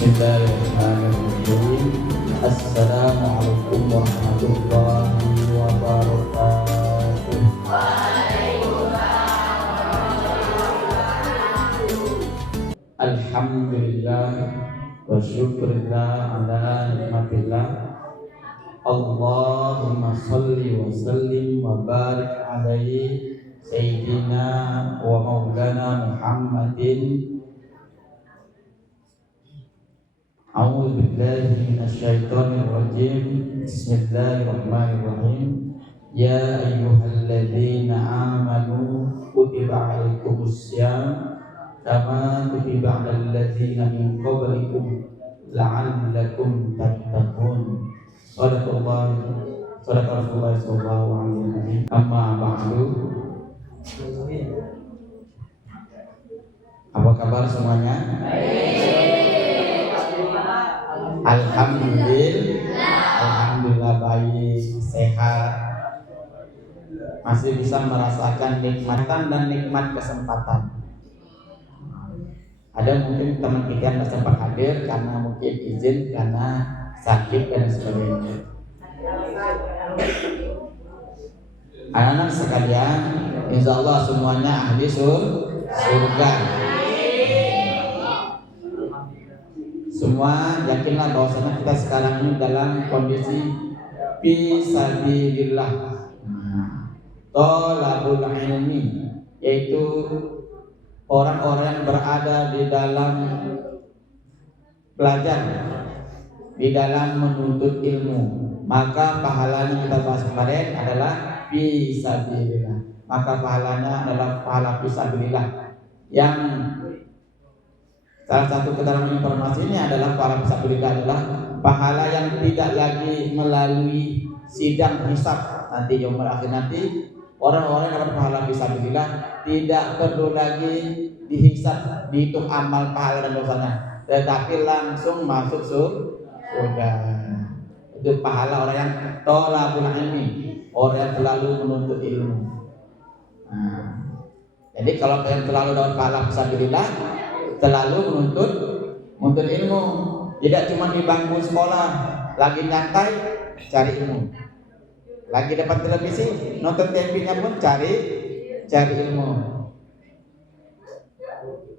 Bismillahirrahmanirrahim. Assalamualaikum warahmatullahi wabarakatuh. Alhamdulillah wa syukurillah ala nikmatillah. Allahumma salli wa sallim wa barik alaihi sayyidina wa maulana Muhammadin. A'udzu billahi minasyaitonir rajim. Bismillahirrahmanirrahim. Ya ayyuhalladzina amanu kutiba 'alaikumussyam kama kutiba 'alal ladzina min qablikum la'allakum tattaqun. Shadaqallah Rasulullah sallallahu alaihi wasallam. Amma ba'du. Apa kabar semuanya? Alhamdulillah baik, sehat, masih bisa merasakan nikmatan dan nikmat kesempatan. Ada mungkin teman kita yang tidak sempat hadir karena mungkin izin, karena sakit dan sebagainya. Anak-anak sekalian, insya Allah semuanya ahli surga. Semua yakinlah bahwasanya kita sekarang ini dalam kondisi fisabilillah, thalabul ilmi, yaitu orang-orang yang berada di dalam belajar, di dalam menuntut ilmu. Maka pahalanya kita bahas kemarin adalah fisabilillah. Maka pahalanya adalah pahala fisabilillah yang salah satu keterangan informasi ini adalah pahala fisabilillah adalah pahala yang tidak lagi melalui sidang hisab nanti yaumul akhir. Nanti orang-orang yang dapat pahala fisabilillah tidak perlu lagi dihisab, dihitung amal pahala dan dosanya, tetapi langsung masuk surga. Itu pahala orang yang thalabul ilmi, orang yang selalu menuntut ilmu. Jadi kalau kalian selalu dapat pahala fisabilillah, selalu menuntut ilmu, tidak cuma di bangku sekolah lagi nyantai cari ilmu, lagi depan televisi nonton TV-nya pun cari ilmu.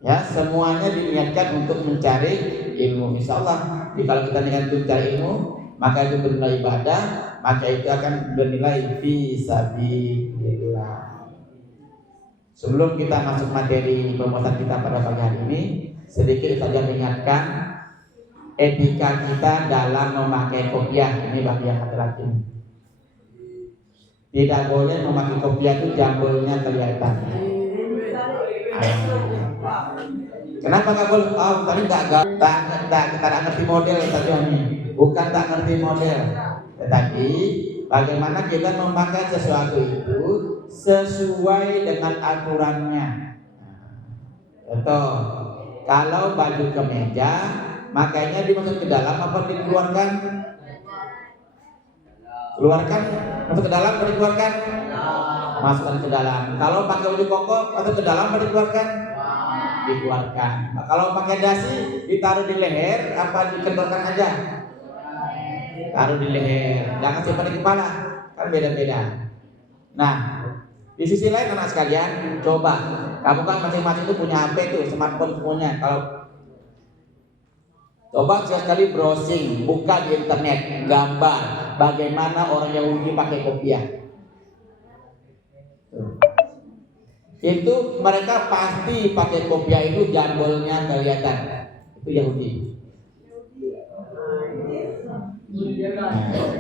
Ya, semuanya diniatkan untuk mencari ilmu. Insya Allah, kalau kita niat untuk cari ilmu, maka itu bernilai ibadah, maka itu akan bernilai fisabilillah. Sebelum kita masuk materi pembahasan kita pada pagi hari ini, sedikit saja mengingatkan etika kita dalam memakai kopiah. Ini bagi yang laki-laki. Tidak boleh memakai kopiah itu jambulnya kelihatan. Kenapa nggak boleh? Oh, tadi tak ngerti model saja ini. Bukan tak ngerti model, tetapi bagaimana kita memakai sesuatu itu sesuai dengan aturannya. Contoh, kalau baju kemeja, makanya dimasuk ke dalam apa dikeluarkan? Keluarkan, masuk ke dalam apa dikeluarkan? Masukkan ke dalam. Kalau pakai baju koko, masuk ke dalam apa dikeluarkan? Dikeluarkan. Nah, kalau pakai dasi, ditaruh di leher apa dikendorkan aja? Taruh di leher, jangan simpan di kepala, kan beda-beda. Nah, di sisi lain anak sekalian, coba kamu kan masing-masing itu punya HP tuh, smartphone semuanya. Kalau coba sekali browsing, buka di internet gambar bagaimana orang Yahudi pakai kopiah. Itu mereka pasti pakai kopiah itu jambulnya kelihatan. Itu Yahudi.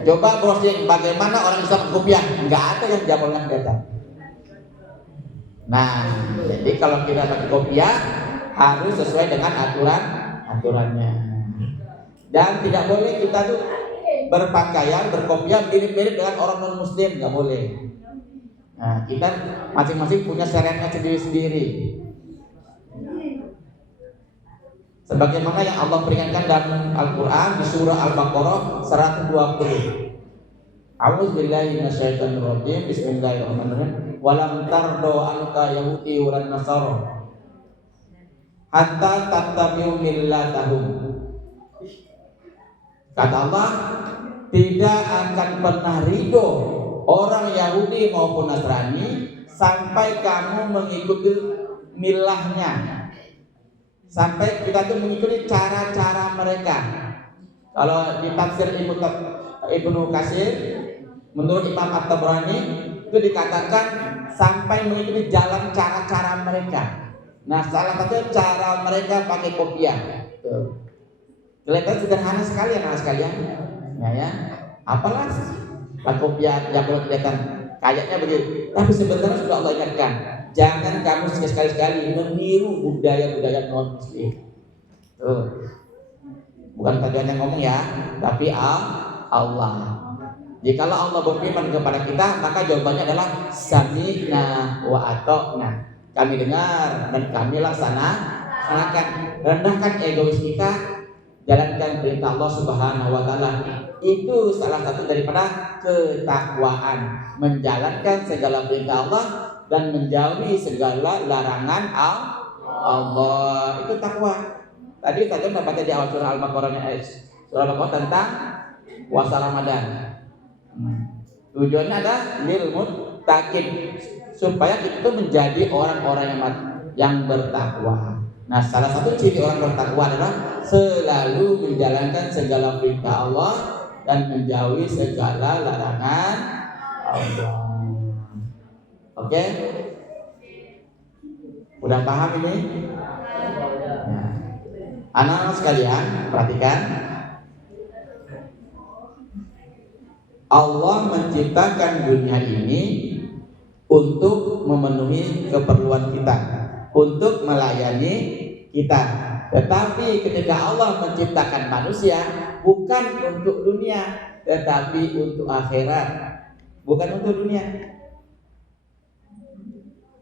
Coba browsing bagaimana orang Islam kopiah, nggak ada yang jambulnya kelihatan. Nah, jadi kalau kita pakai kopiah harus sesuai dengan aturannya. Dan tidak boleh kita tuh berpakaian berkopiah mirip-mirip dengan orang non muslim, nggak boleh. Nah, kita masing-masing punya syariatnya sendiri-sendiri. Sebagaimana yang Allah peringatkan dalam Al-Quran di surah Al-Baqarah 120. A'udzubillahi minasyaitonir rajim. Bismillahirrahmanirrahim. Walam tardo anka yahudi walan nasara hatta tattabi'u millatahum Kata Allah, tidak akan pernah ridho orang Yahudi maupun Nasrani sampai kamu mengikuti milahnya, sampai kita tuh mengikuti cara-cara mereka. Kalau di tafsir Ibnu Katsir, menurut Imam At-Tabrani itu dikatakan sampai mengikuti jalan cara-cara mereka. Nah, salah satu cara mereka pakai kopiah. Kelihatan sederhana sekali ya sekalian. Ya. Apalah kopiah yang kalau kelihatan kayaknya begitu. Tapi sebenarnya sudah Allah ingatkan, jangan kamu sekali-sekali meniru budaya-budaya non-muslim. Bukan tujuan yang ngomong ya, tapi Allah. Jikalau Allah berfirman kepada kita, maka jawabannya adalah sami'na wa ata'na. Kami dengar dan kami laksanakan. Rendahkan egois kita, jalankan perintah Allah Subhanahu wa taala. Itu salah satu daripada ketakwaan, menjalankan segala perintah Allah dan menjauhi segala larangan Allah. Itu takwa. Tadi kita baca di awal surah Al-Baqarah tentang puasa Ramadan. Tujuannya adalah lil muttaqin, supaya kita menjadi orang-orang yang bertakwa. Nah, salah satu ciri orang bertakwa adalah selalu menjalankan segala perintah Allah dan menjauhi segala larangan Allah. Oke? Udah paham ini? Nah, anak-anak sekalian, perhatikan. Allah menciptakan dunia ini untuk memenuhi keperluan kita, untuk melayani kita. Tetapi ketika Allah menciptakan manusia, bukan untuk dunia, tetapi untuk akhirat, bukan untuk dunia.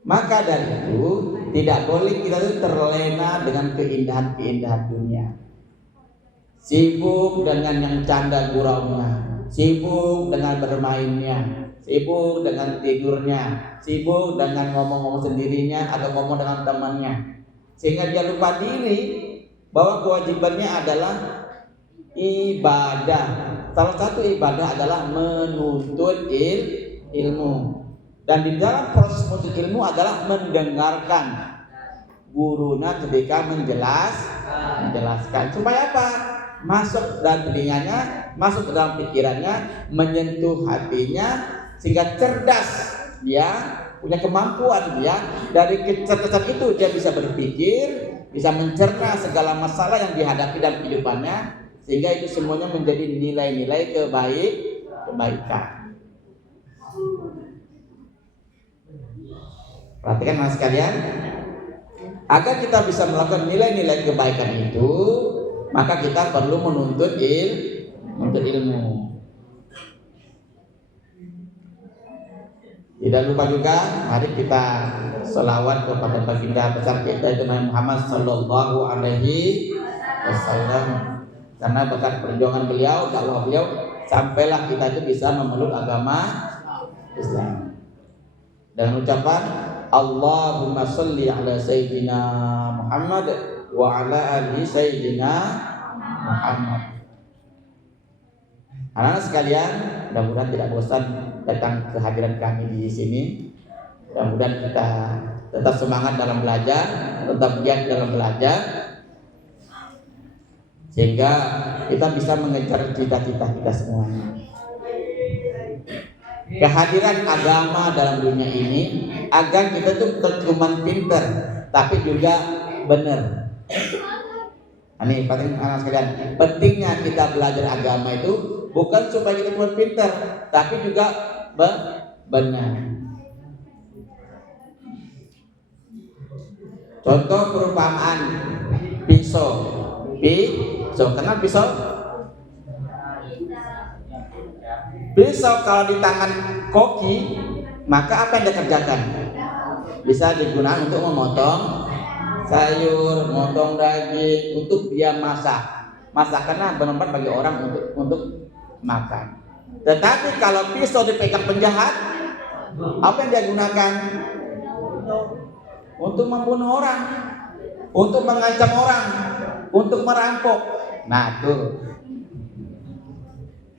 Maka dari itu tidak boleh kita terlena dengan keindahan-keindahan dunia, sibuk dengan yang canda guraunya, sibuk dengan bermainnya, sibuk dengan tidurnya, sibuk dengan ngomong-ngomong sendirinya atau ngomong dengan temannya, sehingga dia lupa diri bahwa kewajibannya adalah ibadah. Salah satu ibadah adalah menuntut ilmu, dan di dalam proses menuntut ilmu adalah mendengarkan gurunya ketika menjelaskan, supaya apa? Masuk dalam telinganya, masuk ke dalam pikirannya, menyentuh hatinya, sehingga cerdas dia, punya kemampuan dia. Dari kecerdasan itu dia bisa berpikir, bisa mencerna segala masalah yang dihadapi dalam kehidupannya, sehingga itu semuanya menjadi nilai-nilai kebaikan. Perhatikan mas sekalian, agar kita bisa melakukan nilai-nilai kebaikan itu, maka kita perlu menuntut ilmu. Tidak lupa juga, mari kita selawat kepada baginda besar kita itu Nabi Muhammad Sallallahu Alaihi Wasallam, karena berkat perjuangan beliau, dakwah beliau, sampailah kita itu bisa memeluk agama Islam. Dengan ucapan Allahumma sholli ala sayyidina Muhammad wa ala alihi sayyidina Muhammad. Anak-anak sekalian, mudah-mudahan tidak bosan datang kehadiran kami di sini. Mudah-mudahan kita tetap semangat dalam belajar, tetap giat dalam belajar, sehingga kita bisa mengejar cita-cita kita semuanya. Kehadiran agama dalam dunia ini agar kita tuh cuma pinter, tapi juga benar. Ini penting anak sekalian. Pentingnya kita belajar agama itu bukan supaya kita cuma pinter, tapi juga benar. Contoh perumpamaan pisau. Kenal pisau? Pisau kalau di tangan koki, maka apa yang dia kerjakan? Bisa digunakan untuk memotong sayur, motong daging, untuk dia masak. Masakannya benar-benar bagi orang untuk makan. Tetapi kalau pisau dipegang penjahat, apa yang dia gunakan? Untuk membunuh orang, untuk mengancam orang, untuk merampok. Nah tuh,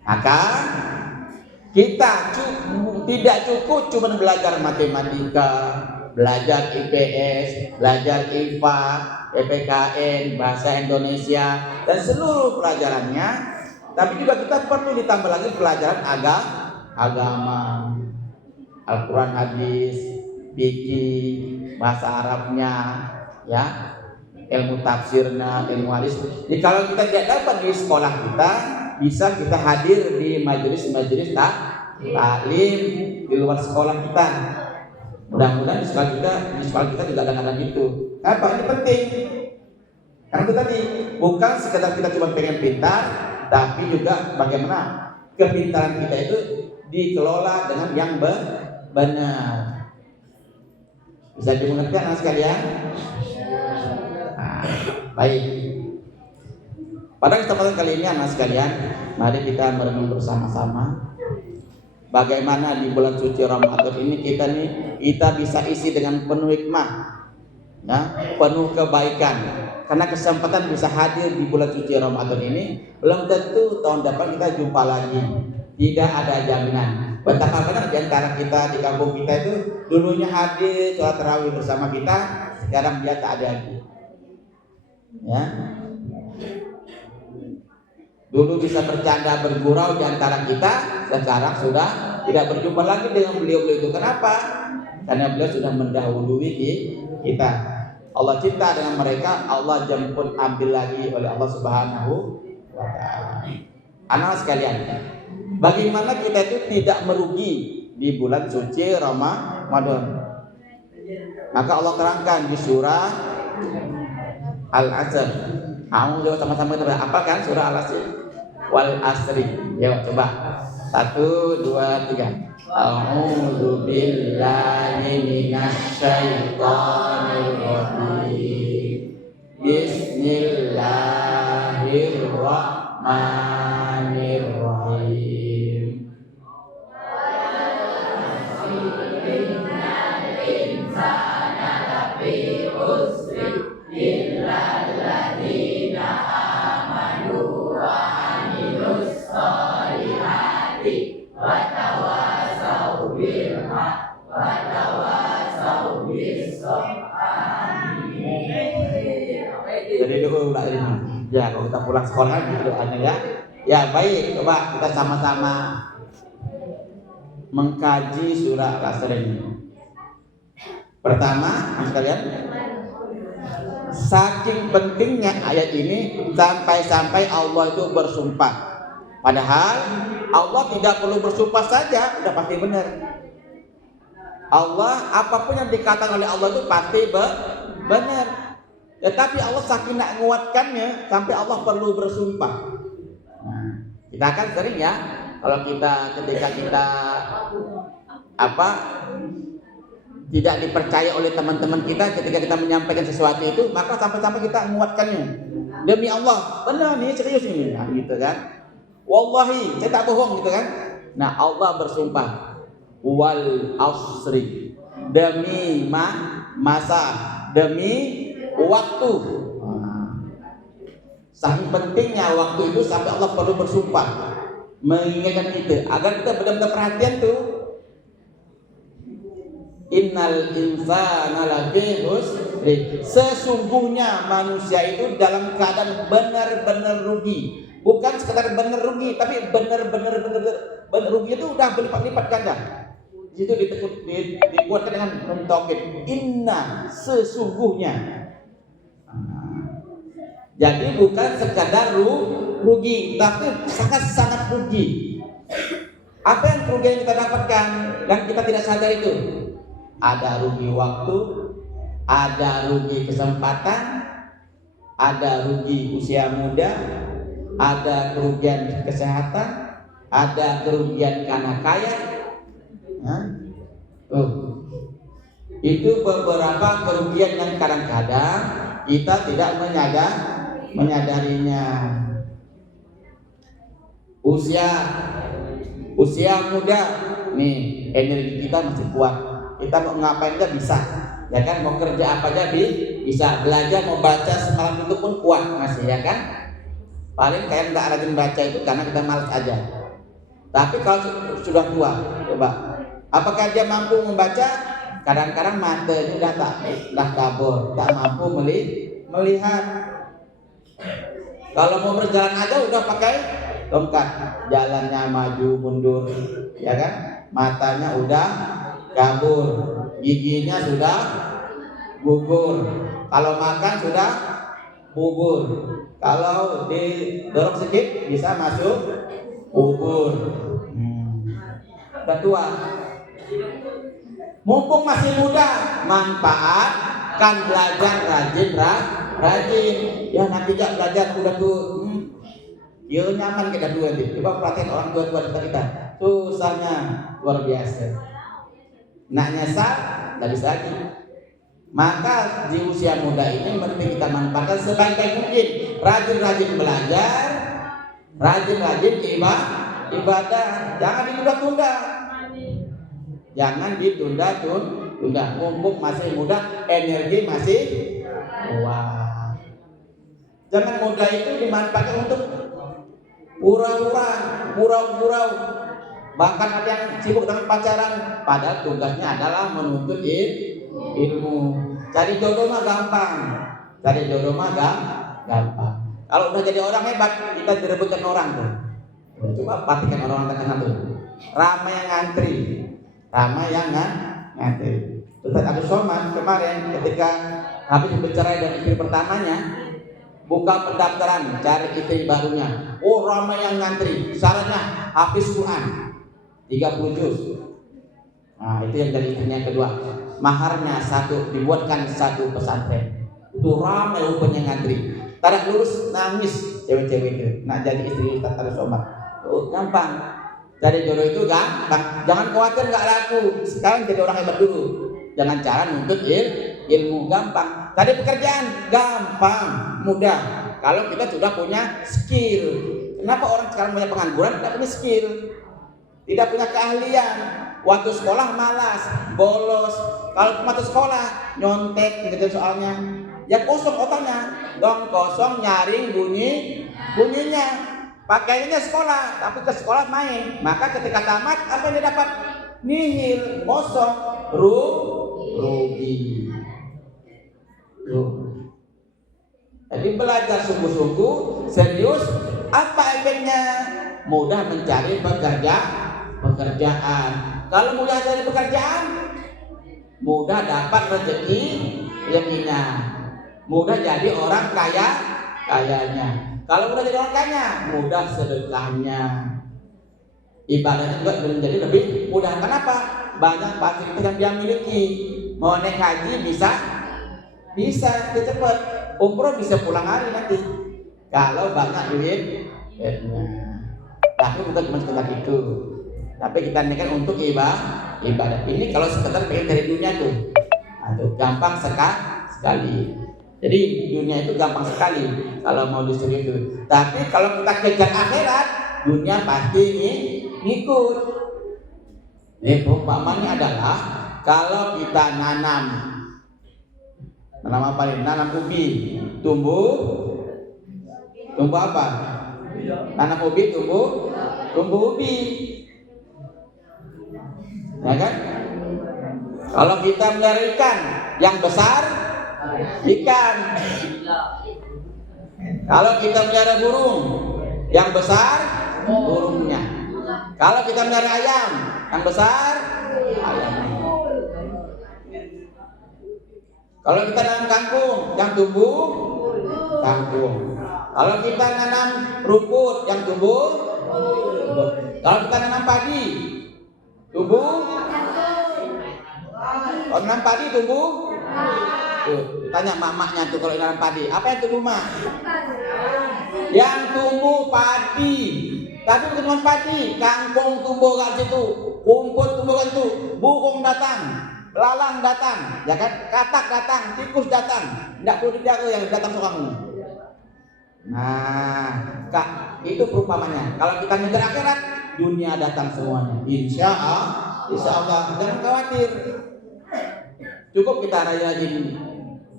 Maka kita tidak cukup cuma belajar matematika, belajar IPS, belajar IPA, PPKN, bahasa Indonesia dan seluruh pelajarannya, tapi juga kita perlu ditambah lagi pelajaran agama, Al-Quran, hadis, fikih, bahasa Arabnya, ya, ilmu tafsirnya, ilmu hadis. Jadi kalau kita tidak dapat di sekolah kita, bisa kita hadir di majelis-majelis taklim di luar sekolah kita. Mudah-mudahan di sekolah kita juga ada gitu. Kenapa? Ini penting. Karena itu tadi bukan sekedar kita cuma pengen pintar, tapi juga bagaimana kepintaran kita itu dikelola dengan yang benar. Bisa dimengerti anak sekalian? Nah, baik. Pada kesempatan kali ini anak sekalian, mari kita merenung bersama-sama bagaimana di bulan suci Ramadan ini kita bisa isi dengan penuh hikmah, ya, penuh kebaikan. Karena kesempatan bisa hadir di bulan suci Ramadan ini belum tentu tahun depan kita jumpa lagi. Tidak ada jaminan. Betapa banyak di antara kita di kampung kita itu dulunya hadir sholat tarawih bersama kita, sekarang dia tak ada lagi. Ya. Dulu bisa bercanda bergurau di antara kita, sekarang sudah tidak berjumpa lagi dengan beliau-beliau itu. Kenapa? Karena beliau sudah mendahului kita. Allah cinta dengan mereka, Allah jemput ambil lagi oleh Allah Subhanahu wa ta'ala. Anak sekalian, bagaimana kita itu tidak merugi di bulan suci Ramadan? Maka Allah terangkan di surah Al-Asr. Kamu sama-sama kita apa kan surah Al-Asr? Wal asri. Yuk coba. 1, 2, 3. A'udzu billahi minasyaitonir rajim. Bismillahirrahmanirrahim. Jadi dulu lah ini. Ya, kalau kita pulang sekolah gitu doanya ya. Ya, baik. Coba kita sama-sama mengkaji surah Al-Asr ini. Pertama, sekalian, saking pentingnya ayat ini sampai-sampai Allah itu bersumpah. Padahal Allah tidak perlu bersumpah saja, udah pasti benar. Allah apapun yang dikatakan oleh Allah itu pasti benar. Tetapi Allah saking nak menguatkannya sampai Allah perlu bersumpah. Nah, kita akan sering ya kalau ketika kita tidak dipercaya oleh teman-teman kita ketika kita menyampaikan sesuatu itu, maka sampai-sampai kita menguatkannya. Demi Allah, benar nih, serius ini, nah, gitu kan? Wallahi, saya tak bohong gitu kan? Nah, Allah bersumpah, wal asri, demi masa, demi waktu. Saking pentingnya waktu itu sampai Allah perlu bersumpah mengingatkan kita agar kita benar-benar perhatian tuh. Innal insana lafi khusr. Sesungguhnya manusia itu dalam keadaan benar-benar rugi. Bukan sekadar benar rugi, tapi benar-benar rugi itu udah berlipat-lipat ganda. Di situ dikuatkan dengan nun taukid. Inna, sesungguhnya. Jadi bukan sekadar rugi, tapi sangat-sangat rugi. Apa yang kerugian yang kita dapatkan dan kita tidak sadar itu? Ada rugi waktu, ada rugi kesempatan, ada rugi usia muda, ada kerugian kesehatan, ada kerugian karena kaya. Itu beberapa kerugian yang kadang-kadang kita tidak menyadarinya. Usia muda, nih energi kita masih kuat. Kita mau ngapain aja bisa, ya kan? Mau kerja apa aja bisa, belajar mau baca semalam itu pun kuat masih, ya kan? Paling kayak nggak rajin baca itu karena kita malas aja. Tapi kalau sudah tua, coba, apakah dia mampu membaca? Kadang-kadang matanya udah kabur, tak mampu melihat. Kalau mau berjalan aja udah pakai tongkat, jalannya maju mundur, ya kan? Matanya udah kabur, giginya sudah gugur. Kalau makan sudah bubur. Kalau didorong sedikit bisa masuk bubur. Udah tua. Mumpung masih muda, manfaatkan belajar rajin. Ya nanti gak belajar udah tuh, ya nyaman kita dua nih. Coba perhatiin orang tua kita, susahnya luar biasa. Nak nyesal, nggak bisa lagi. Maka di usia muda ini mesti kita manfaatkan sebaik-baik mungkin. Rajin-rajin belajar, rajin-rajin ibadah. Jangan ditunda-tunda. Jangan ditunda-tunda. Mumpung masih muda, energi masih kuat. Jangan muda itu dimanfaatkan untuk pura-pura. Bahkan ada yang sibuk dengan pacaran, padahal tugasnya adalah menuntut ilmu. Cari jodoh mah gampang. Kalau udah jadi orang hebat, kita direbutkan orang tuh. Coba perhatikan orang terkenal tuh. Ramai yang ngantri. Ustaz Abdul Somad kemarin ketika habis bercerai dari istri pertamanya, buka pendaftaran cari istri barunya. Oh, ramai yang ngantri. Syaratnya habis Quran 30 juz. Nah, itu yang dari istrinya kedua. Maharnya dibuatkan satu pesantren. Itu ramai rupanya ngantri. Tadak lulus nangis cewek-cewek itu. Nah, jadi istri Ustaz Abdul Somad. Oh, gampang. Cari jodoh itu gampang. Jangan khawatir nggak laku. Sekarang jadi orang hebat dulu. Jangan cara nuntut ilmu gampang. Tadi pekerjaan gampang, mudah. Kalau kita sudah punya skill. Kenapa orang sekarang banyak pengangguran? Tidak punya skill, tidak punya keahlian. Waktu sekolah malas, bolos. Kalau waktu sekolah nyontek gitu soalnya. Ya kosong otaknya, dong kosong nyaring bunyinya. Pakaiannya sekolah, tapi ke sekolah main. Maka ketika tamat, apa yang dia dapat? Nihil, kosong, rugi. Jadi belajar sungguh-sungguh, serius. Apa efeknya? Mudah mencari pekerjaan. Kalau mudah cari pekerjaan, mudah dapat rezekinya. Mudah jadi orang kayanya. Kalau udah jadi orang kaya, mudah sedekahnya. Ibadahnya juga menjadi lebih mudah. Kenapa? Banyak fasilitas yang dia miliki. Mau naik haji bisa cepat. Umroh bisa pulang hari nanti. Kalau banyak duit. Tapi bukan cuma sekedar itu. Tapi kita niatkan untuk ibadah. Ini kalau sekedar pengen dari dunia tuh. Aduh, gampang sekali. Jadi dunia itu gampang sekali kalau mau disuruh itu. Tapi kalau kita kejar akhirat, dunia pasti ngikut. Perumpamannya adalah kalau kita nanam apa nih? Nanam ubi, tumbuh apa? Nanam ubi tumbuh ubi. Ya kan? Kalau kita melihara ikan yang besar, ikan. Kalau kita melihara burung yang besar, burungnya. Kalau kita melihara ayam yang besar, ayamnya. Kalau kita nanam kangkung yang tumbuh, kangkung. Kalau kita nanam rumput yang tumbuh, rumput. Kalau kita nanam padi, tumbuh. Kalau nanam padi tumbuh. Tuh, tanya mamaknya tuh kalau nanam padi, apa yang tumbuh mak? Yang tumbuh padi. Tapi bukan cuma padi, kangkung tumbuh kat situ, rumput tumbuh kat situ, burung datang, belalang datang, ya kan? Katak datang, tikus datang. Tidak perlu dijaga yang datang seorang. Nah, Kak, itu perumpamannya. Kalau kita ngejar akhirat, dunia datang semuanya. Insya Allah, jangan khawatir. Cukup kita rajin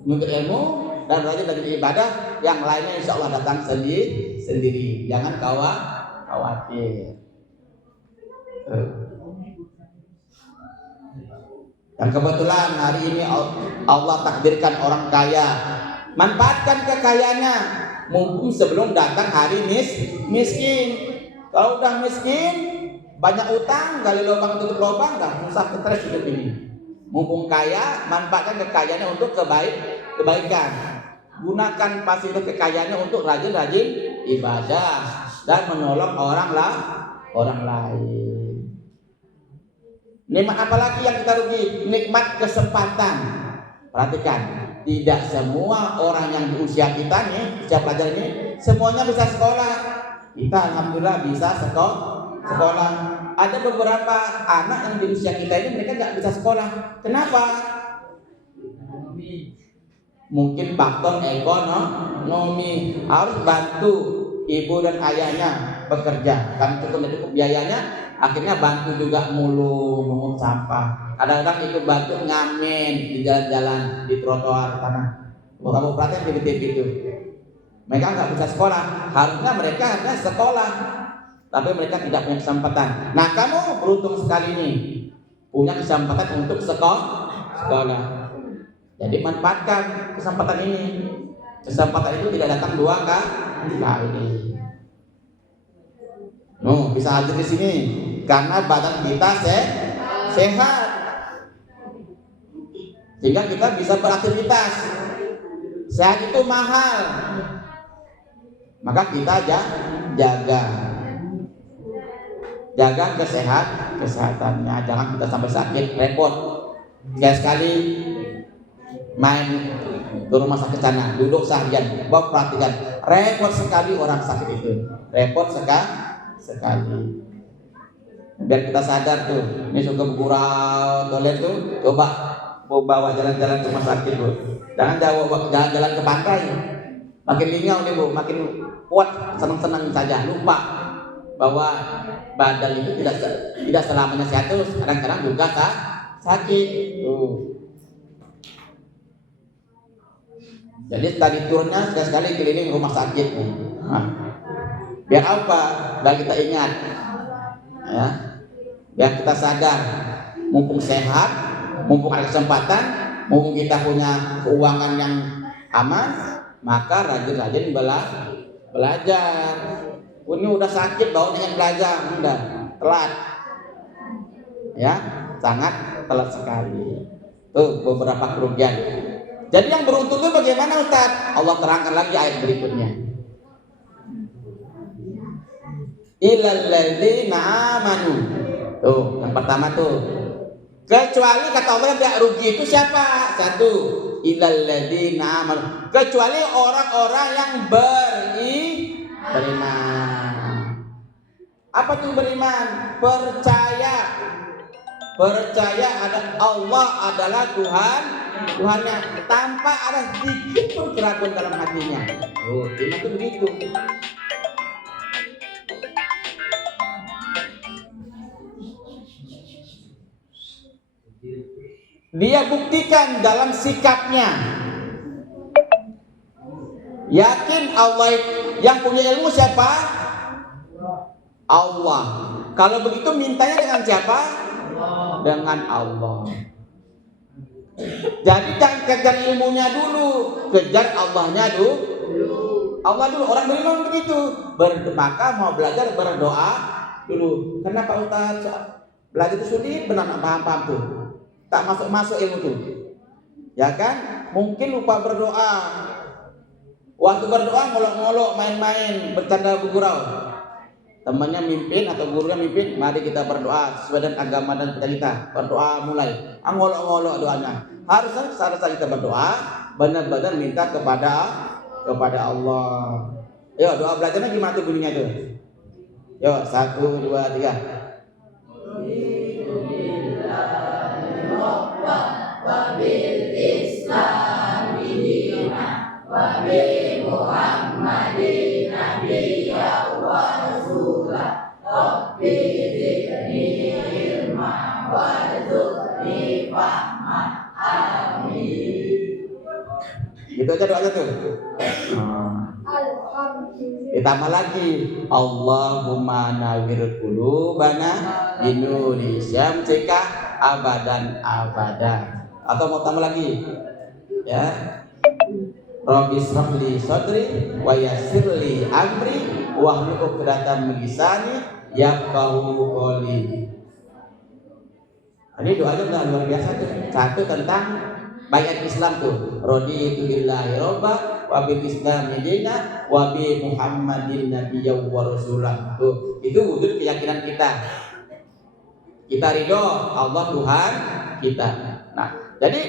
menuntut ilmu dan rajin ibadah, yang lainnya insya Allah datang sendiri. Jangan khawatir. Dan kebetulan hari ini Allah takdirkan orang kaya, manfaatkan kekayaannya mumpung sebelum datang hari miskin. Kalau udah miskin, banyak utang, gali lubang tutup lubang, dah susah stres hidup ini. Mumpung kaya, manfaatkan kekayaannya untuk kebaikan. Gunakan fasilitas kekayaannya untuk rajin-rajin ibadah dan menolong orang lain. Nikmat apa lagi yang kita rugi? Nikmat kesempatan. Perhatikan, tidak semua orang yang di usia kita nih, usia pelajar ini, semuanya bisa sekolah. Kita alhamdulillah bisa sekolah. Ada beberapa anak yang di usia kita ini mereka nggak bisa sekolah. Kenapa? Mungkin faktor ekonomi, harus bantu ibu dan ayahnya bekerja, kan cukup biayanya. Akhirnya bantu juga mengut sampah. Kadang-kadang ikut bantu ngamen di jalan-jalan, di trotoar tanah. Kamu perhatian di TV itu. Mereka nggak bisa sekolah. Harusnya mereka sekolah, tapi mereka tidak punya kesempatan. Nah, kamu beruntung sekali nih, punya kesempatan untuk sekolah. Jadi manfaatkan kesempatan ini. Kesempatan itu tidak datang dua kali. Bisa hadir di sini karena badan kita sehat, sehingga kita bisa beraktivitas. Sehat itu mahal, maka kita jaga kesehatannya. Jangan kita sampai sakit, repot. Sekali main ke rumah sakit sana, duduk seharian, perhatikan, repot sekali orang sakit itu, repot sekali. Biar kita sadar tuh, ini suka bergurau toilet tuh, coba bawa jalan-jalan ke rumah sakit bu. Jangan jalan-jalan ke pantai, makin lingau nih bu, makin kuat, senang-senang saja, lupa bahwa badan itu tidak selamanya sehat, terus kadang-kadang juga sakit. Jadi tadi turunnya sekali keliling rumah sakit. Biar apa? Biar kita ingat, ya. Biar kita sadar, mumpung sehat, mumpung ada kesempatan, mumpung kita punya keuangan yang aman, maka rajin-rajin belajar. Ini udah sakit, bawa dengan belajar, udah telat, ya, sangat telat sekali. Tuh beberapa kerugian. Jadi yang beruntung itu bagaimana Ustaz? Allah terangkan lagi ayat berikutnya. Illal ladzina amanu. Tuh, yang pertama tuh. Kecuali kata Allah yang tidak rugi itu siapa? Satu, illal ladzina amanu. Kecuali orang-orang yang beriman. Apa tuh beriman? Percaya ada Allah adalah Tuhannya tanpa ada sedikit pun keraguan dalam hatinya. Iman itu begitu. Dia buktikan dalam sikapnya. Yakin Allah yang punya ilmu siapa? Allah. Kalau begitu mintanya dengan siapa? Dengan Allah. Jadi jangan kejar ilmunya dulu, kejar Allahnya dulu. Allah dulu. Orang beriman begitu. Maka mau belajar berdoa dulu. Kenapa Ustaz? Belajar itu sulit, benar paham tuh. Tak masuk ilmu tuh. Ya kan? Mungkin lupa berdoa. Waktu berdoa ngolok-ngolok, main-main, bercanda bergurau. Temannya mimpin atau gurunya mimpin, mari kita berdoa sesuai dengan agama dan kita. Berdoa mulai. Ngolok-ngolok doanya. Harusnya seharusnya kita berdoa benar-benar minta kepada Allah. Yo, doa belajarnya gimana tuh bunyinya tuh? Yo, 1, 2, 3. Wa bil Islam dinan wa bi Muhammadin nabiyya wa rasulah rabbi zidni ilma warzuqni fahma amin. Gitu aja doanya tuh. Alhamdulillah. Ditambah lagi Allahumma nawwir qulubana binuri syamsika abadan abada. Atau mau tambah lagi ya, Rabbi shrahli sadri wa yassirli amri wahlul 'uqdatam min lisani yafqahu qawli. Ini doanya udah luar biasa tuh. Satu tentang bayat Islam tuh. Raditu billahi robba wa bil islam dina wa bi Muhammadin nabiyyan wa rasulah. Tuh, itu wujud keyakinan kita. Kita ridho Allah Tuhan kita. Nah, jadi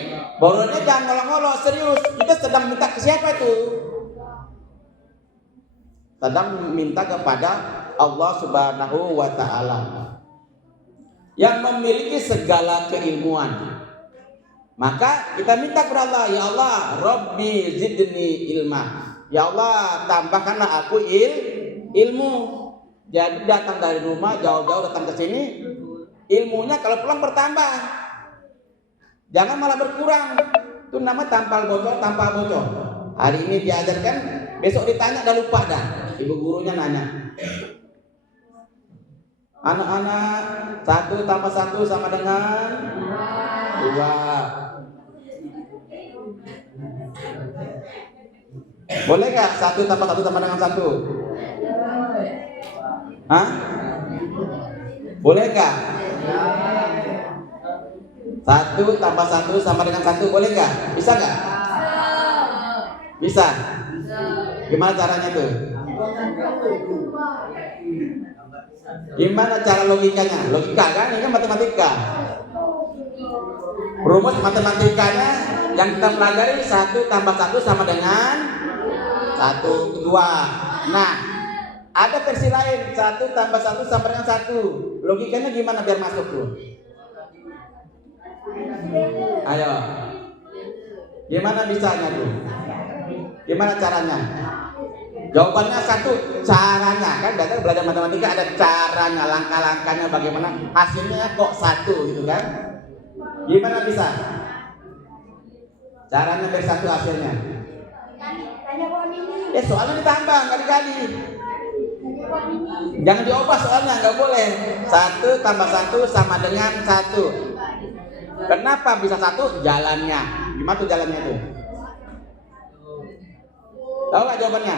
borosnya jangan ngolong-ngolong, serius. Kita sedang minta ke siapa itu? Sedang minta kepada Allah Subhanahu wa taala yang memiliki segala keilmuan. Maka kita minta kepada Allah, ya Allah, Rabbi zidni ilma. Ya Allah, tambahkanlah aku ilmu. Jadi datang dari rumah jauh-jauh datang ke sini, ilmunya kalau pulang bertambah. Jangan malah berkurang. Itu nama tampal bocor, tanpa bocor. Hari ini diajarkan, besok ditanya dah lupa dah. Ibu gurunya nanya, anak-anak 1 tambah 1 sama dengan 2. Boleh gak 1 tambah 1 sama dengan 1? Hah? Boleh gak? 1 tambah 1 sama dengan 1 boleh gak? Bisa gak? Bisa. Gimana caranya tuh? Gimana cara logikanya? Logika kan? Ini kan matematika. Rumus matematikanya yang kita pelajari 1 tambah 1 sama dengan 1, 2. Nah, ada versi lain 1 tambah 1 sama dengan 1. Logikanya gimana biar masuk tuh? Ayo. Gimana bisanya tuh? Gimana caranya? Jawabannya 1, caranya kan belajar matematika ada caranya, langkah-langkahnya bagaimana, hasilnya kok 1 gitu kan? Gimana bisa? Caranya dari 1 hasilnya? Soalnya ditambah, nggak dikali. Jangan diubah soalnya, nggak boleh. 1 tambah 1 sama dengan 1. Kenapa bisa 1? Jalannya. Gimana tuh jalannya tuh? Tahu nggak jawabannya?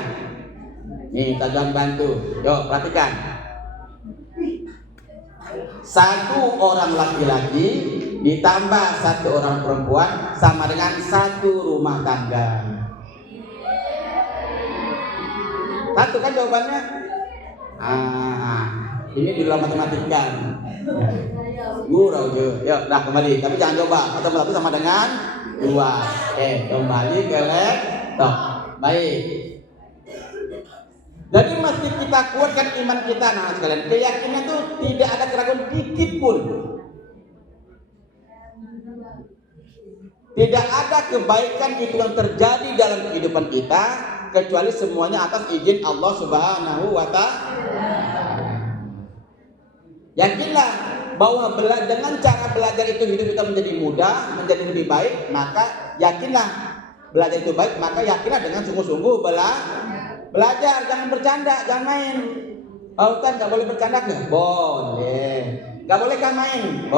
Nih, Tajam bantu. Yuk, perhatikan. 1 orang laki-laki ditambah 1 orang perempuan sama dengan 1 rumah tangga. 1 kan jawabannya? Ini di dalam matematika. Gurau je. Yuk, dah kembali. Tapi jangan coba. 1 sama dengan 2. Kembali ke laptop. Baik. Jadi mesti kita kuatkan iman kita, nah sekalian. Keyakinan itu tidak ada keraguan dikit pun. Tidak ada kebaikan itu yang terjadi dalam kehidupan kita kecuali semuanya atas izin Allah Subhanahu wa taala. Yakinlah bahwa dengan cara belajar itu hidup kita menjadi mudah, menjadi lebih baik, maka yakinlah belajar itu baik, maka yakinlah dengan sungguh-sungguh belajar, jangan bercanda, jangan main. Ustaz nggak boleh bercanda nggak? Boleh. Nggak boleh kan main?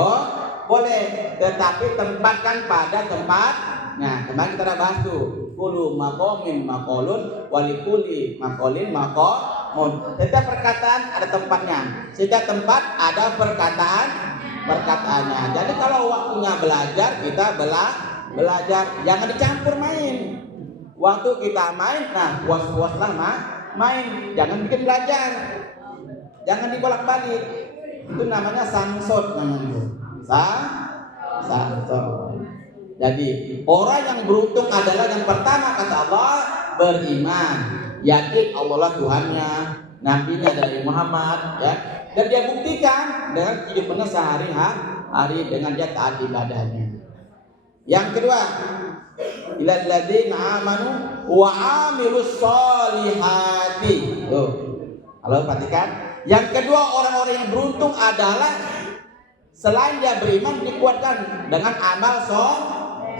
Boleh. Tetapi tempatkan pada tempatnya. Kemarin kita udah bahas tuh. Kulu makomin makolun, walikuli makolin makomun. Setiap perkataan ada tempatnya. Setiap tempat ada perkataannya. Jadi kalau waktunya belajar, kita belajar. Jangan dicampur main. Waktu kita main, nah puas-puaslah main, jangan bikin belajar, jangan dibolak-balik. Itu namanya samsot namanya. Samsot. Jadi orang yang beruntung adalah yang pertama kata Allah beriman, yakin Allah lah Tuhannya, nabinya dari Muhammad, ya. Dan dia buktikan dengan hidupnya sehari-hari dengan dia taat ibadahnya. Yang kedua, ilal ladzina amanu wa amilus solihati. Tuh. Halo, perhatikan. Yang kedua, orang-orang yang beruntung adalah selain dia beriman dikuatkan dengan amal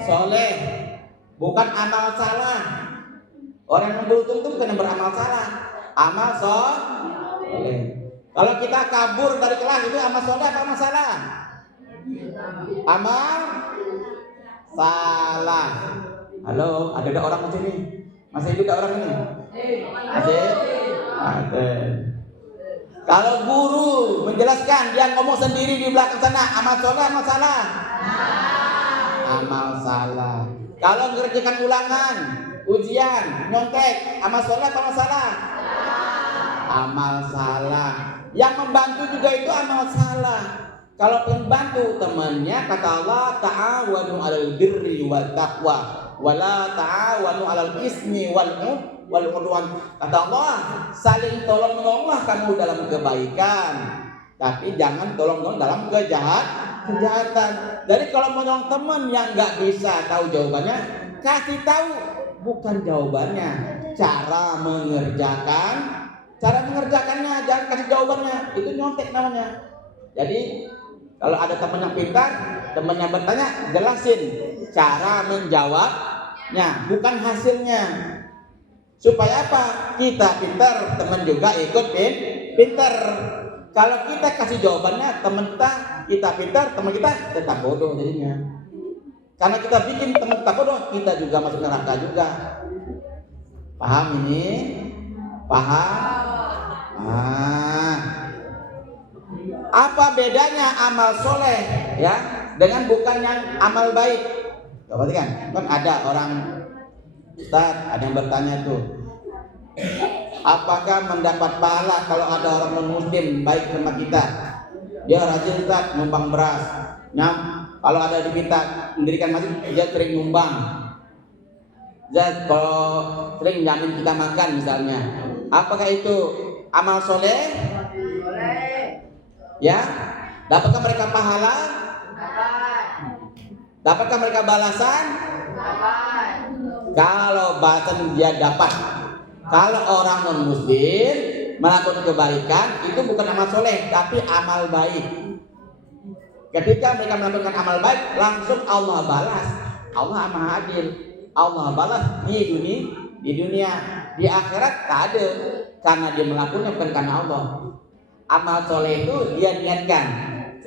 soleh, bukan amal salah. Orang yang beruntung itu bukan yang beramal salah, Amal soleh. Kalau kita kabur dari kelas itu amal soleh apa amal salah? Amal salah. Halo, ada orang di sini? Masih hidup orang ini? Masih? Ada. Kalau guru menjelaskan, dia ngomong sendiri di belakang sana, amal soleh, amal salah? Amal salah. Kalau mengerjakan ulangan, ujian, nyontek, amal soleh apa amal salah? Amal salah. Yang membantu juga itu amal salah. Kalau pembantu temannya, kata Allah, ta'awanu 'alal birri wat taqwa wala ta'awanu 'alal ismi wal udwan. Kata Allah, saling tolong menolonglah kamu dalam kebaikan, tapi jangan tolong-tolong dalam kejahatan. Jadi kalau menolong teman yang nggak bisa tahu jawabannya, kasih tahu bukan jawabannya, cara mengerjakannya, jangan kasih jawabannya. Itu nyontek namanya. Jadi kalau ada teman yang pintar, temannya bertanya, jelasin cara menjawabnya, bukan hasilnya. Supaya apa? Kita pintar, teman juga ikut pintar. Kalau kita kasih jawabannya, teman kita pintar, teman kita tetap bodoh jadinya. Karena kita bikin teman kita bodoh, kita juga masuk neraka juga. Paham ini? Paham? Apa bedanya amal soleh ya dengan bukan yang amal baik? Berarti kan ada orang Ustaz, ada yang bertanya tuh, apakah mendapat pahala kalau ada orang non-muslim baik sama kita? Dia rajin Ustaz nyumbang beras. Kalau ada di kita mendirikan masjid, dia sering nyumbang. Ustaz, kalau sering jamin kita makan misalnya, apakah itu amal soleh? Ya, dapatkah mereka pahala? Dapatkah mereka balasan? Kalau balasan dia dapat. Kalau orang non muslim melakukan kebaikan itu bukan amal soleh, tapi amal baik. Ketika mereka melakukan amal baik, langsung Allah balas. Allah maha adil. Allah balas di dunia, di akhirat tak ada, karena dia melakukannya bukan karena Allah. Amal soleh itu dia niatkan,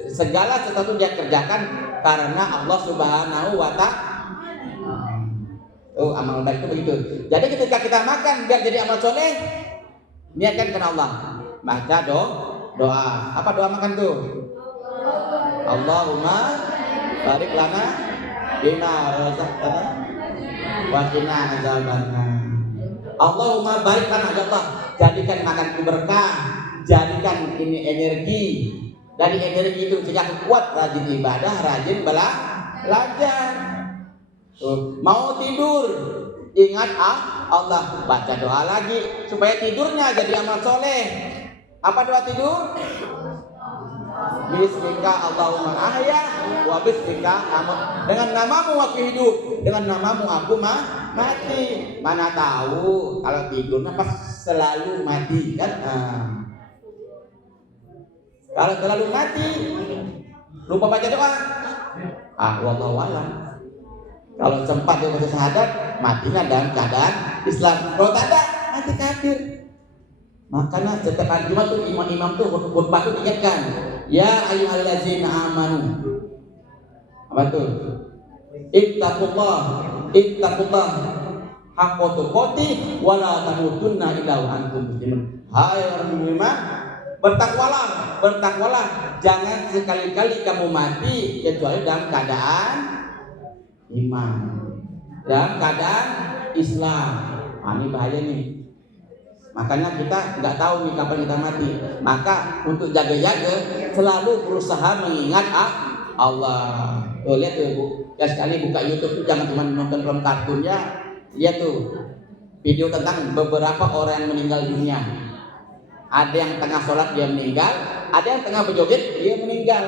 segala sesuatu dia kerjakan karena Allah Subhanahu wa ta'ala. Amal baik itu begitu. Jadi ketika kita makan biar jadi amal soleh, niatkan karena Allah. Baca doa. Apa doa makan tuh? Allahumma barik lana bima razaqtana wa qina azabannar. Allahumma barik lana, ya Allah, jadikan makanku berkah, jadikan ini energi. Dari energi itu sehingga aku kuat, rajin ibadah, rajin belajar. Mau tidur, ingat Allah, baca doa lagi supaya tidurnya jadi amal soleh. Apa doa tidur? Bismika Allahumma ahya wa bismika amut. Dengan namamu aku hidup, dengan namamu aku mati. Mana tahu kalau tidurnya pas selalu mati kan? Kalau selalu mati, lupa baca doa. Wallahu a'lam. Kalau sempat dia baca syahadat, matinya dalam keadaan Islam. Kalau tak ada, mati kafir. Makanya setiap hari Jumat tuh imam-imam tuh khutbah tuh diingatkan, ya ayyuhallazina amanu. Apa tuh? Ittaqullah haqqa tuqatih wa la tamutunna illa wa antum muslimun. Hai orang beriman, bertakwalah, jangan sekali-kali kamu mati kecuali dalam keadaan iman, dalam keadaan Islam. Ini bahaya nih. Makanya kita nggak tahu nih kapan kita mati. Maka untuk jaga-jaga selalu berusaha mengingat Allah. Tuh lihat tuh Bu, ya sekali buka YouTube tuh jangan cuma nonton film kartun ya. Lihat tuh video tentang beberapa orang yang meninggal dunia. Ada yang tengah sholat dia meninggal, ada yang tengah berjoget dia meninggal.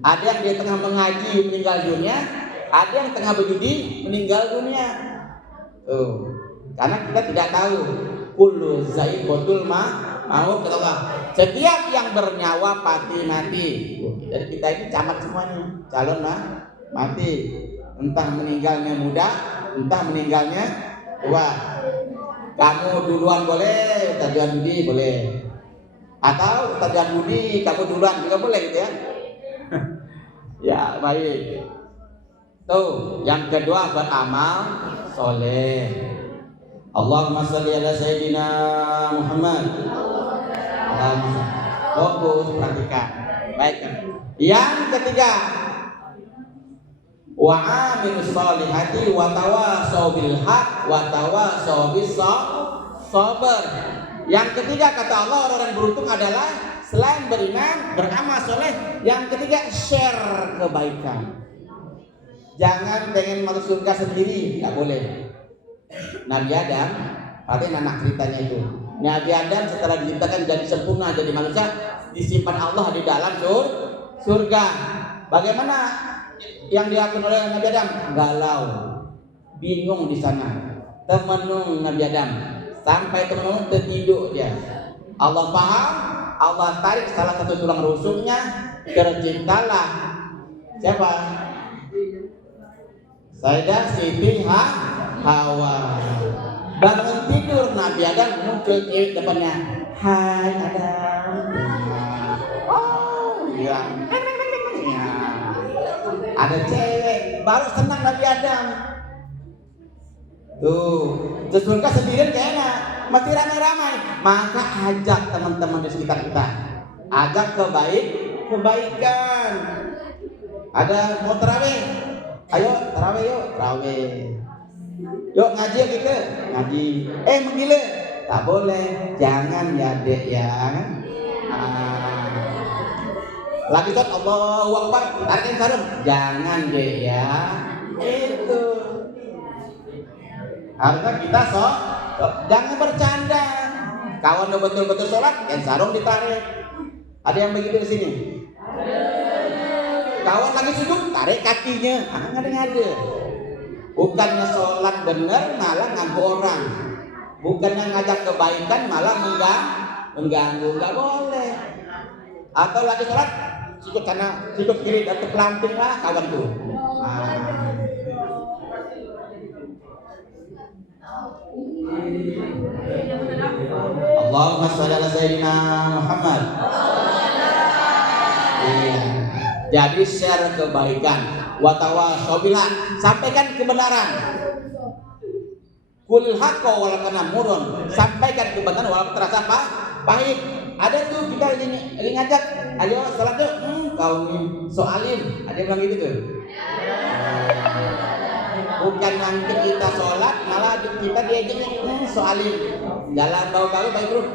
Ada yang dia tengah mengaji meninggal dunia, ada yang tengah berjudi meninggal dunia. Karena kita tidak tahu. Kullu zaiqatul maut, kata Allah. Setiap yang bernyawa pasti mati. Jadi kita ini camat semuanya, calon mati. Entah meninggalnya muda, entah meninggalnya tua. kamu duluan boleh, Ustaz Johan Budi boleh. Atau Ustaz Johan Budi, kamu duluan juga boleh gitu ya. Ya, baik. Tuh, yang kedua beramal soleh. Allahumma sholli ala sayyidina Muhammad. Allahumma fokus, perhatikan. Baik. Yang ketiga, wa amilus solihati wa tawasau bil haq wa tawasau bis sabr. Yang ketiga kata Allah, orang beruntung adalah selain beriman, beramal soleh, yang ketiga share kebaikan. Jangan pengen masuk surga sendiri, tidak boleh. Nabi Adam, artinya anak ceritanya itu. Nabi Adam setelah diciptakan jadi sempurna, jadi manusia, disimpan Allah di dalam surga. Bagaimana yang diakui oleh Nabi Adam? Galau, bingung di sana. Temenung Nabi Adam, sampai temenung tertidur dia. Allah paham, Allah tarik salah satu tulang rusuknya, terciptalah siapa? Sayyidah Siti Hawa. Bangun tidur Nabi Adam, muncul cewek depannya. Hai Adam. Oh iya. Ya. Ada cewek, baru senang Nabi Adam. Tuh, ke surga sendirian kayaknya masih ramai-ramai. Maka ajak teman-teman di sekitar kita. Ajak kebaikan. Ada mau terawih? Ayo terawih yuk, terawih. Yuk ngaji gitu, ngaji. Menggila? Tak boleh, jangan ya dek ya. Lagi sholat Allahu Akbar, tarikin sarung, jangan dek ya. Itu. Harusnya kita jangan bercanda. Kawan udah betul-betul sholat, yang sarung ditarik. Ada yang begitu di sini? Kawan lagi sujud, tarik kakinya. Ngada-ngada. Bukannya sholat benar, malah nganggu orang. Bukannya ngajak kebaikan, malah mengganggu. Nggak boleh. Atau lagi sholat, sujud kanan, sujud kiri, dan terpelanting lah kawan tuh. Allahumma sholli ala sayyidina Muhammad. Jadi share kebaikan, watawasau bil haq, sampaikan kebenaran. Qulil haqqa walau kana murun, sampaikan kebenaran walaupun terasa pahit. Ada tuh kita lagi ngajak, ayo salat yuk, kau nih soalim, ada yang bilang gitu tuh. Bukan nanti kita sholat, malah kita diajaknya soalim. Jalan bau-bau baik terus,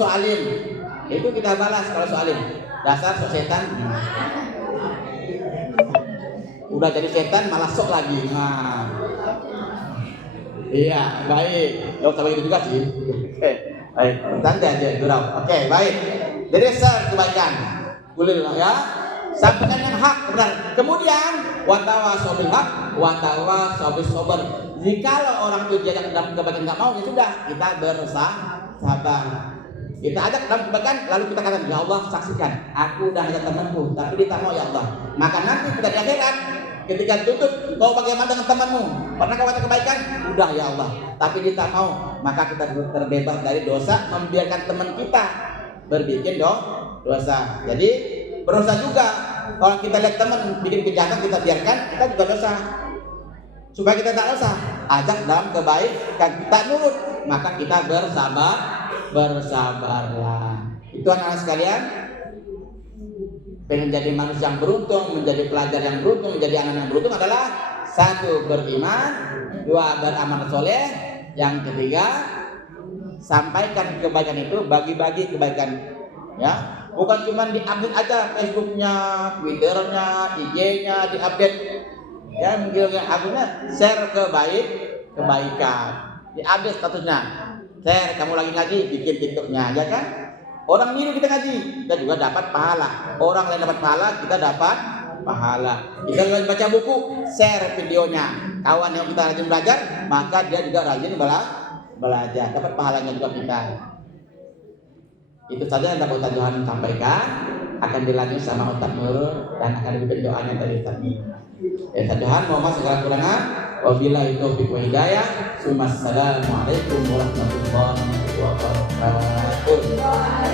soalim. Itu kita balas kalau soalim. Dasar sok setan. Udah jadi setan malah sok lagi. Iya, baik. Gak usah begitu juga sih. Oke, baik. Santai aja, gurau. Oke, baik. Jadi share kebaikan. Boleh ya. Sampaikan yang hak benar. Kemudian watawasau bil haq, watawasau bis sabr. Jikalau orang itu diajak dalam kebaikan enggak mau, ya sudah, kita bersabar. Kita ajak dalam kebaikan, lalu kita katakan, ya Allah saksikan, aku udah ajak temanku, tapi dia tak mau ya Allah. Maka nanti kita di akhirat, ketika tutup, kau bagaimana dengan temanmu? Pernah kau ajak kebaikan? Udah ya Allah, tapi dia tak mau. Maka kita terbebas dari dosa, membiarkan teman kita berbikin dosa. Jadi berdosa juga. Kalau kita lihat teman bikin kejahatan, kita biarkan, kita juga dosa. Supaya kita tak dosa, ajak dalam kebaikan, kita nurut, maka kita bersabarlah. Itu anak-anak sekalian, pengen jadi manusia yang beruntung, menjadi pelajar yang beruntung, menjadi anak yang beruntung adalah satu, beriman, dua, beramal soleh, yang ketiga, sampaikan kebaikan itu, bagi-bagi kebaikan, ya. Bukan cuma diupdate aja Facebooknya, Twitternya, IG-nya diupdate, ya menggilirkan akunnya, share kebaikan, diupdate statusnya, share kamu lagi ngaji, bikin TikToknya, ya kan? Orang niru kita ngaji, kita juga dapat pahala. Orang lain dapat pahala, kita dapat pahala. Kita lagi baca buku, share videonya, kawan yang kita rajin belajar, maka dia juga rajin belajar, dapat pahalanya juga kita. Itu saja yang dapat Ustaz Johan sampaikan, akan dilanjut sama Ustaz Nurul dan akan dipimpin doanya dari Ustaz. Ustaz Johan, mohon maaf segala kurangan. Wabillahi taufiq wa hidayah. Assalamualaikum warahmatullahi wabarakatuh.